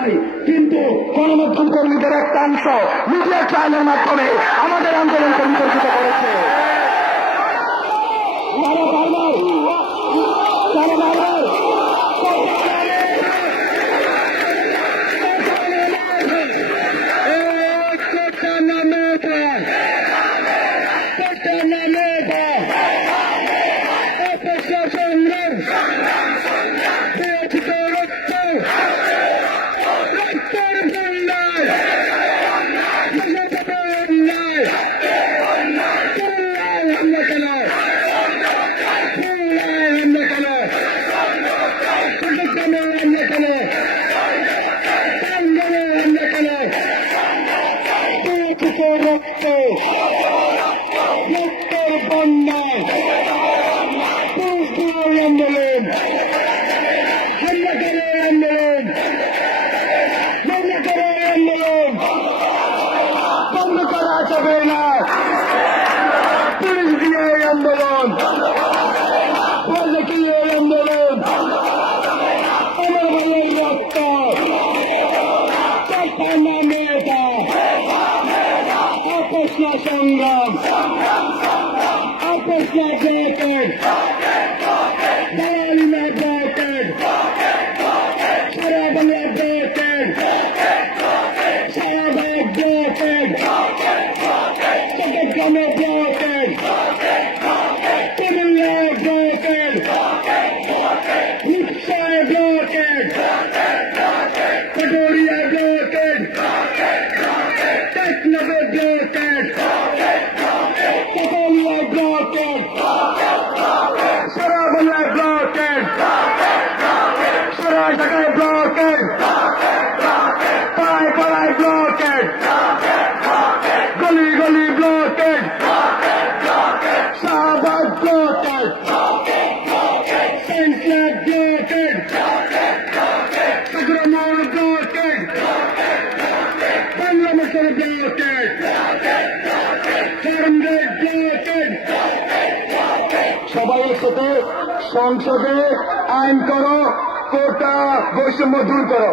নাই, কিন্তু গণমাধ্যম কর্মীদের একটা অংশ মিডিয়া ট্রায়ালের মাধ্যমে আমাদের আন্দোলনকে বিতর্কিত করেছে। সংগ্রাম সারা বাংলা চট্টগ্রামে কুমিল্লা উৎসাহ কটোরিয়া টেকনগর সারা বাংলা সারা ঢাকায় পাড়ায় পাড়ায় গলি গলি শাহবাগ সেন্ট্রাল সাগরমোহন বাংলা মোটর সবাই সাথে সংসদে আইন করো, কোটা বৈষম্য দূর করো।